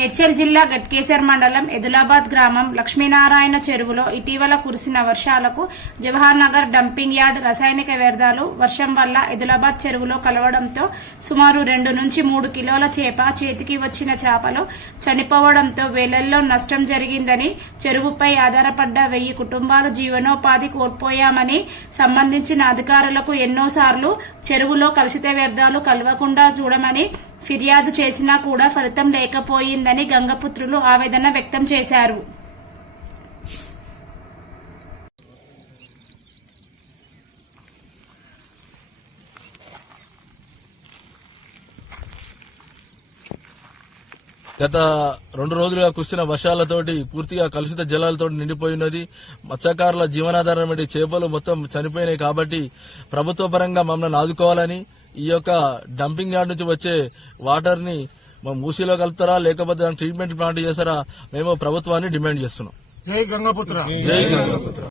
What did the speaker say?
మేడ్చల్ జిల్లా గట్కేసర్ మండలం ఎదులాబాద్ గ్రామం లక్ష్మీనారాయణ చెరువులో ఇటీవల కురిసిన వర్షాలకు జవహర్ నగర్ డంపింగ్ యార్డ్ రసాయనిక వ్యర్థాలు వర్షం వల్ల ఎదులాబాద్ చెరువులో కలవడంతో సుమారు 2 నుంచి 3 కిలోల చేప చేతికి వచ్చిన చేపలు చనిపోవడంతో వేలల్లో నష్టం జరిగిందని, చెరువుపై ఆధారపడ్డ 1000 కుటుంబాలు జీవనోపాధి కోల్పోయామని, సంబంధించిన అధికారులకు ఎన్నోసార్లు చెరువులో కలుషిత వ్యర్థాలు కలవకుండా చూడమని ఫిర్యాదు చేసినా కూడా ఫలితం లేకపోయిందని గంగపుత్రులు ఆవేదన వ్యక్తం చేశారు. గత 2 రోజులుగా కురిసిన వర్షాలతోటి పూర్తిగా కలుషిత జలాలతో నిండిపోయినది. మత్స్యకారుల జీవనాధారం చేపలు మొత్తం చనిపోయినాయి. కాబట్టి ప్రభుత్వ పరంగా మమ్మల్ని ఆదుకోవాలని, ఈ యొక్క డంపింగ్ యార్డ్ నుంచి వచ్చే వాటర్ ని మూసీలో కలుపుతారా లేకపోతే ట్రీట్మెంట్ ప్లాంట్ చేస్తారా మేము ప్రభుత్వాన్ని డిమాండ్ చేస్తున్నాం. జై గంగపుత్ర. జై గంగపుత్ర.